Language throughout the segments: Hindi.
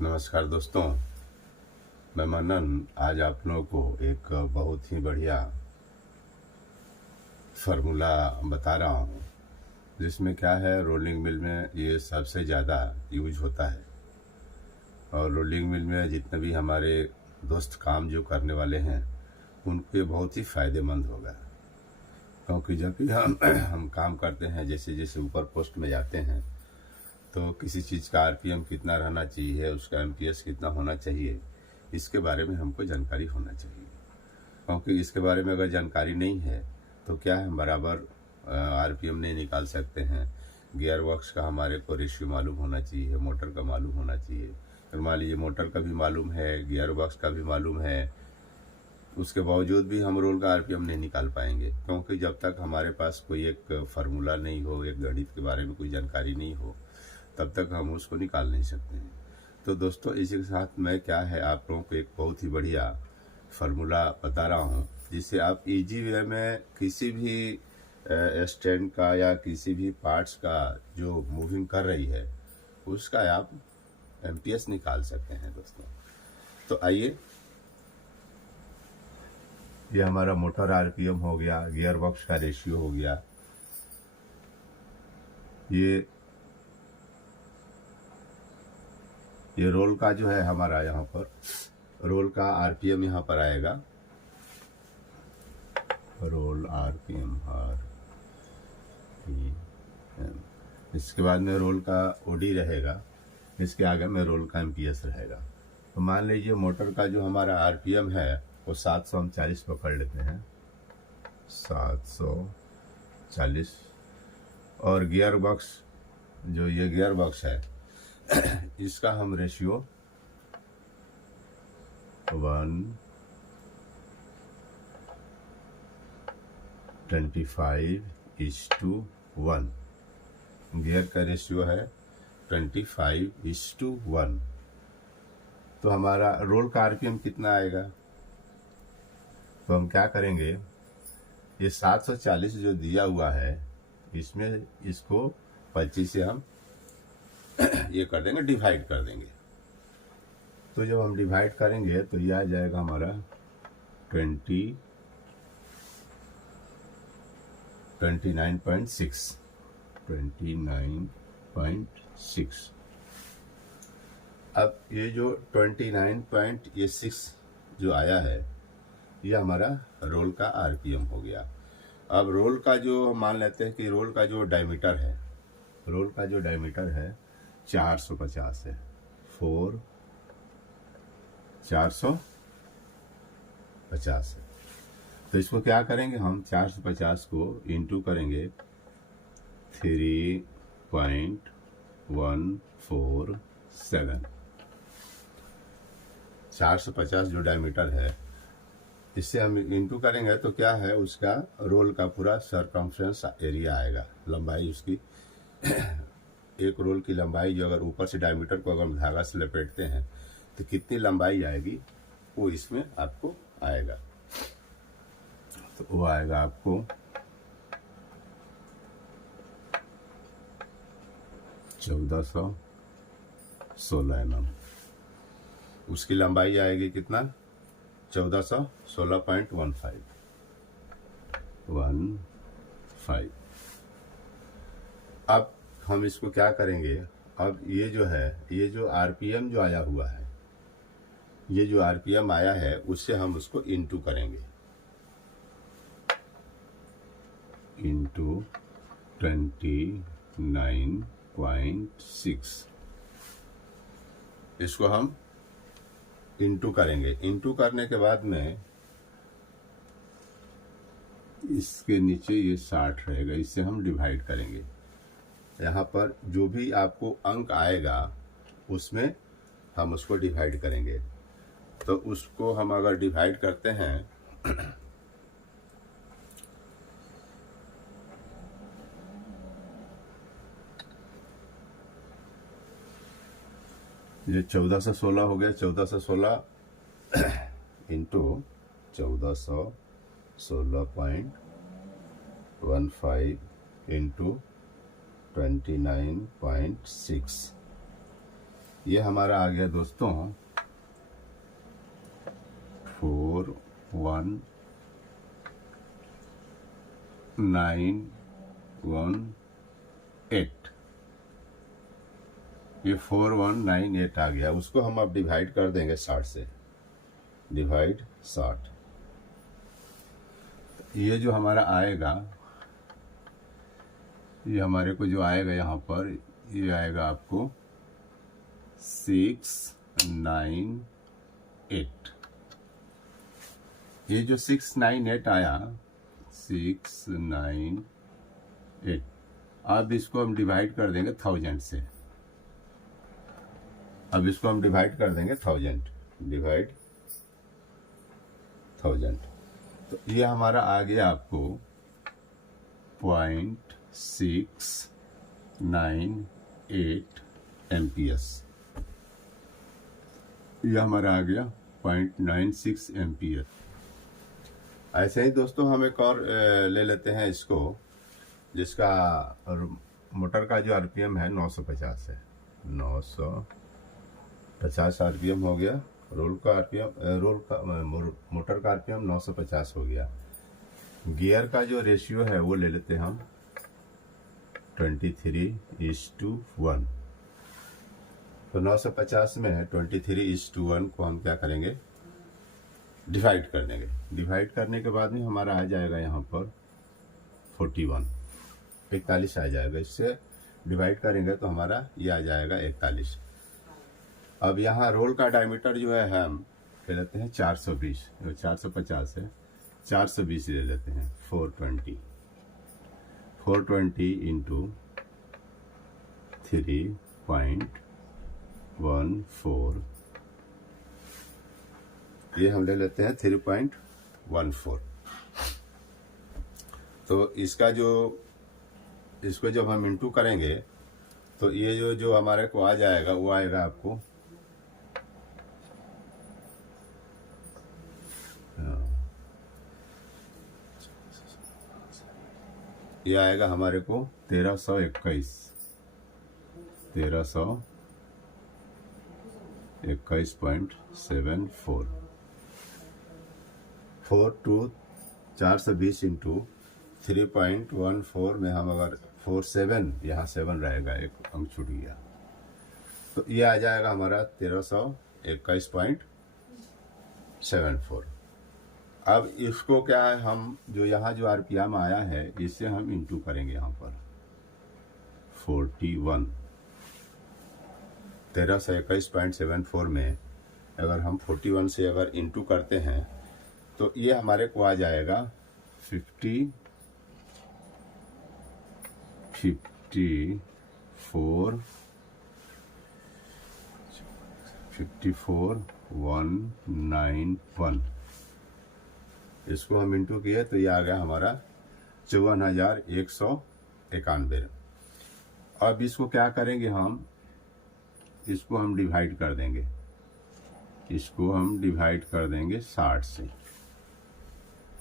नमस्कार दोस्तों, मैं मनन आज आप लोगों को एक बहुत ही बढ़िया फार्मूला बता रहा हूँ, जिसमें क्या है, रोलिंग मिल में ये सबसे ज़्यादा यूज होता है। और रोलिंग मिल में जितने भी हमारे दोस्त काम जो करने वाले हैं उनको ये बहुत ही फ़ायदेमंद होगा। क्योंकि जब भी हम काम करते हैं, जैसे जैसे ऊपर पोस्ट में जाते हैं, तो किसी चीज़ का आरपीएम कितना रहना चाहिए, उसका एमपीएस कितना होना चाहिए, इसके बारे में हमको जानकारी होना चाहिए। क्योंकि इसके बारे में अगर जानकारी नहीं है तो क्या है, हम बराबर आरपीएम नहीं निकाल सकते हैं। गियर बॉक्स का हमारे को रेशियो मालूम होना चाहिए, मोटर का मालूम होना चाहिए। अगर मान लीजिए मोटर का भी मालूम है, गियर बॉक्स का भी मालूम है, उसके बावजूद भी हम रोल का आरपीएम नहीं निकाल पाएंगे। क्योंकि जब तक हमारे पास कोई एक फार्मूला नहीं हो, एक गणित के बारे में कोई जानकारी नहीं हो, तब तक हम उसको निकाल नहीं सकते हैं। तो दोस्तों, इसी के साथ मैं क्या है, आप लोगों को एक बहुत ही बढ़िया फार्मूला बता रहा हूँ, जिससे आप इजी वे में किसी भी स्टैंड का या किसी भी पार्ट्स का जो मूविंग कर रही है उसका आप एमपीएस निकाल सकते हैं दोस्तों। तो आइए, ये हमारा मोटर आरपीएम हो गया, गियर बॉक्स का रेशियो हो गया, ये रोल का जो है हमारा, यहाँ पर रोल का आरपीएम यहाँ पर आएगा, रोल आरपीएम इसके बाद में रोल का ओडी रहेगा, इसके आगे में रोल का एमपीएस रहेगा। तो मान लीजिए मोटर का जो हमारा आरपीएम है वो 740 पकड़ लेते हैं, 740। और गियर बॉक्स, जो ये गियर बॉक्स है इसका हम रेशियो 1:25:1, गियर का रेशियो है 25:1। तो हमारा रोल का आरपीएम कितना आएगा? तो हम क्या करेंगे, ये 740 जो दिया हुआ है, इसमें इसको 25 से हम ये कर देंगे, डिवाइड कर देंगे। तो जब हम डिवाइड करेंगे तो ये आ जाएगा हमारा 29.6। अब ये जो 29.6 जो आया है, ये हमारा रोल का आरपीएम हो गया। अब रोल का जो मान लेते हैं कि रोल का जो डायमीटर है, रोल का जो डायमीटर है 450 है, 450 है। तो इसको क्या करेंगे, हम 450 को इंटू करेंगे 3.147। 450 जो डायमीटर है, इससे हम इंटू करेंगे तो क्या है, उसका रोल का पूरा सरकमफ्रेंस एरिया आएगा, लंबाई उसकी एक रोल की लंबाई जो अगर ऊपर से डायमीटर को अगर हम धागा से लपेटते हैं तो कितनी लंबाई आएगी वो इसमें आपको आएगा। तो वो आएगा आपको 1416 mm। उसकी लंबाई आएगी कितना, 1416.15। अब हम इसको क्या करेंगे, अब ये जो है, ये जो आरपीएम जो आया हुआ है, ये जो आरपीएम आया है उससे हम उसको इंटू करेंगे, इंटू 29.6। इसको हम इंटू करेंगे। इंटू करने के बाद में इसके नीचे ये 60 रहेगा, इससे हम डिवाइड करेंगे। यहाँ पर जो भी आपको अंक आएगा उसमें हम उसको डिवाइड करेंगे। तो उसको हम अगर डिवाइड करते हैं ये 1416 हो गया, 1416 इंटू 1416.15 इंटू 29.6। ये हमारा आ गया दोस्तों 41918। ये 4198 आ गया। उसको हम अब डिवाइड कर देंगे 60 से, डिवाइड 60। ये जो हमारा आएगा, ये हमारे को जो आएगा यहाँ पर, ये आएगा आपको 698। ये जो 698 आया, 698, अब इसको हम डिवाइड कर देंगे 1000 से। अब इसको हम डिवाइड कर देंगे 1000, डिवाइड 1000। तो ये हमारा आ गया आपको 0.698 एम्पियर्स। यह हमारा आ गया 0.96 एम्पियर। ऐसे ही दोस्तों हम एक और ले लेते हैं इसको, जिसका मोटर का जो आरपीएम है 950 है। 950 आरपीएम हो गया। रोल का आरपीएम, मोटर का आरपीएम 950 हो गया। गियर का जो रेशियो है वो ले लेते हैं हम 23:1। तो 950 में 23:1 को हम क्या करेंगे, डिवाइड कर देंगे। डिवाइड करने के बाद में हमारा आ जाएगा यहाँ पर 41 आ जाएगा। इससे डिवाइड करेंगे तो हमारा ये आ जाएगा 41। अब यहाँ रोल का डायमीटर जो है हम ले लेते हैं 420, 450 है, 420 ले लेते हैं। 420 इंटू 3.14, ये हम ले लेते हैं 3.14। तो इसका जो, इसको जब हम इंटू करेंगे तो ये जो हमारे को आ जाएगा वो आएगा आपको ये आएगा हमारे को 1321, 1321.74। 420 इंटू 3.14 में हम अगर 47, यहाँ 7 रहेगा, एक अंक छूट गया, तो ये आ जाएगा हमारा 1321.74। अब इसको क्या है, हम जो यहाँ जो आरपीएम आया है इससे हम इंटू करेंगे यहाँ पर 41। 1321.74 में अगर हम 41 से अगर इंटू करते हैं तो ये हमारे को आ जाएगा 54,191। इसको हम इंटू किए तो ये आ गया हमारा 54,191। अब इसको क्या करेंगे, हम इसको हम डिवाइड कर देंगे, इसको हम डिवाइड कर देंगे 60 से।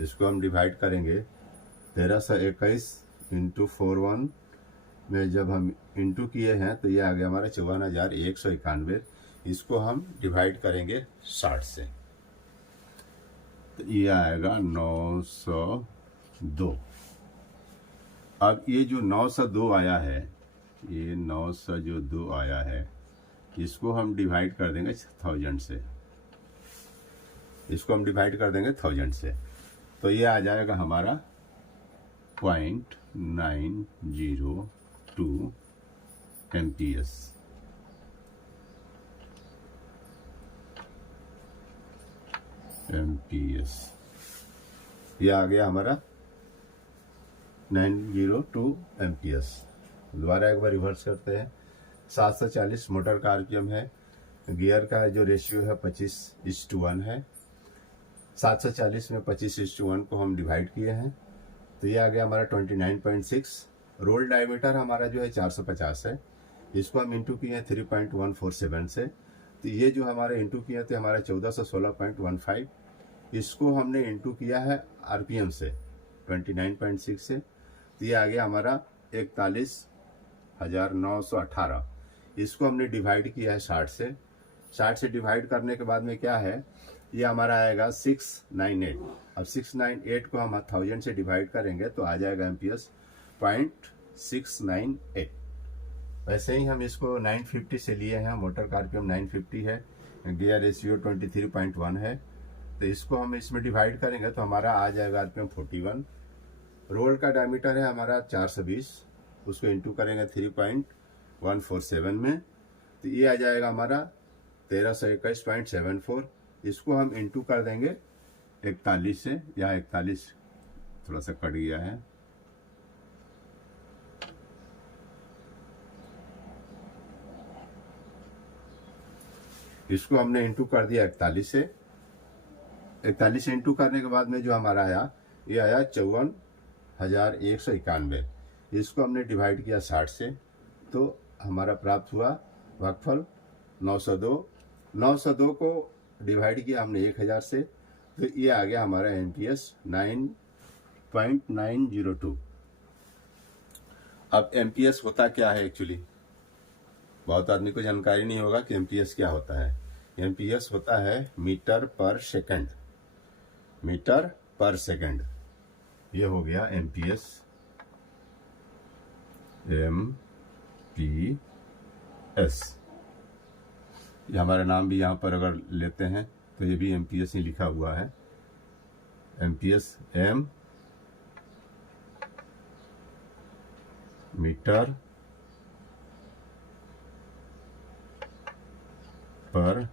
इसको हम डिवाइड करेंगे 1321 इंटू 41 में जब हम इंटू किए हैं तो ये आ गया हमारा 54,191। इसको हम डिवाइड करेंगे 60 से, तो ये आएगा 902। अब ये जो 902 आया है, ये 902 आया है, इसको हम डिवाइड कर देंगे 1000 से। इसको हम डिवाइड कर देंगे 1000 से, तो ये आ जाएगा हमारा 0.902 एम्पियर्स। ये आ गया हमारा 902 एम्पियर्स। दोबारा एक बार रिवर्स करते हैं। 740 मोटर का आरपीएम है। गियर का जो रेशियो है 25:1 है। 740 में 25:1 को हम डिवाइड किए हैं तो ये आ गया हमारा 29.6। रोल डायमीटर हमारा जो है 450 है। इसको हम इंटू किए हैं 3.147 से, तो ये जो हमारे इंटू किया थे हमारा 1416.15। इसको हमने इंटू किया है आरपीएम से 29.6 से, तो ये आ गया हमारा 41,918। इसको हमने डिवाइड किया है 60 से। 60 से डिवाइड करने के बाद में क्या है, ये हमारा आएगा 698। अब 698 को हम 1000 से डिवाइड करेंगे तो आ जाएगा एम्पियर्स 0.698। वैसे ही हम इसको 950 से लिए हैं, मोटर का आरपीएम 950 है, गियर रेशियो 23.1 है, तो इसको हम इसमें डिवाइड करेंगे तो हमारा आ जाएगा आरपीएम 41। रोल का डायमीटर है हमारा 420, उसको इंटू करेंगे 3.147 में, तो ये आ जाएगा हमारा 1321.74। इसको हम इंटू कर देंगे 41 से, या 41 थोड़ा सा कट गया है, इसको हमने इंटू कर दिया 41 से। 41 से इंटू करने के बाद में जो हमारा आया, ये आया 54,191। इसको हमने डिवाइड किया 60 से, तो हमारा प्राप्त हुआ भागफल 902। 902 को डिवाइड किया हमने 1000 से, तो ये आ गया हमारा एमपीएस 9.902। अब एमपीएस होता क्या है एक्चुअली, बहुत आदमी को जानकारी नहीं होगा कि एमपीएस क्या होता है। एमपीएस होता है मीटर पर सेकंड, मीटर पर सेकंड। ये हो गया एमपीएस, एमपीएस। ये हमारा नाम भी यहाँ पर अगर लेते हैं तो ये भी एमपीएस ही लिखा हुआ है, एमपीएस। एम मीटर पर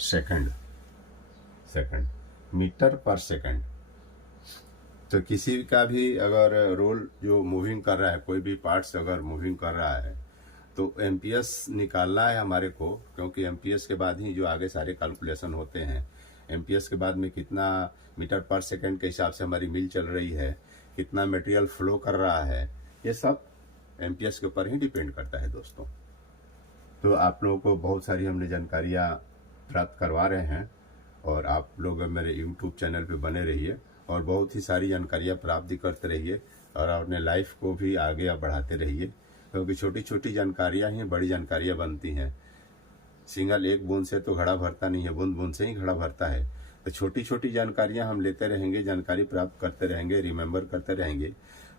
सेकंड, सेकंड, मीटर पर सेकंड। तो किसी का भी अगर रोल जो मूविंग कर रहा है, कोई भी पार्ट्स अगर मूविंग कर रहा है, तो एमपीएस निकालना है हमारे को, क्योंकि एमपीएस के बाद ही जो आगे सारे कैलकुलेशन होते हैं। एमपीएस के बाद में कितना मीटर पर सेकंड के हिसाब से हमारी मिल चल रही है, कितना मटेरियल फ्लो कर रहा है, ये सब एमपीएस के ऊपर ही डिपेंड करता है दोस्तों। तो आप लोगों को बहुत सारी हमने जानकारियाँ प्राप्त करवा रहे हैं, और आप लोग मेरे यूट्यूब चैनल पे बने रहिए और बहुत ही सारी जानकारियाँ प्राप्त करते रहिए, और अपने लाइफ को भी आगे बढ़ाते रहिए, क्योंकि छोटी छोटी जानकारियाँ ही बड़ी जानकारियाँ बनती हैं। सिंगल एक बूंद से तो घड़ा भरता नहीं है, बूंद बूंद से ही घड़ा भरता है। तो छोटी छोटी जानकारियाँ हम लेते रहेंगे, जानकारी प्राप्त करते रहेंगे, रिमेम्बर करते रहेंगे,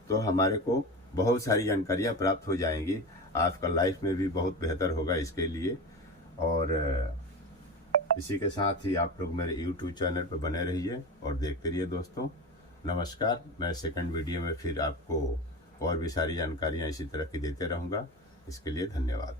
तो हमारे को बहुत सारी जानकारियाँ प्राप्त हो जाएंगी। आपका लाइफ में भी बहुत बेहतर होगा इसके लिए। और इसी के साथ ही आप लोग मेरे यूट्यूब चैनल पर बने रहिए और देखते रहिए दोस्तों। नमस्कार। मैं सेकंड वीडियो में फिर आपको और भी सारी जानकारियाँ इसी तरह की देते रहूँगा। इसके लिए धन्यवाद।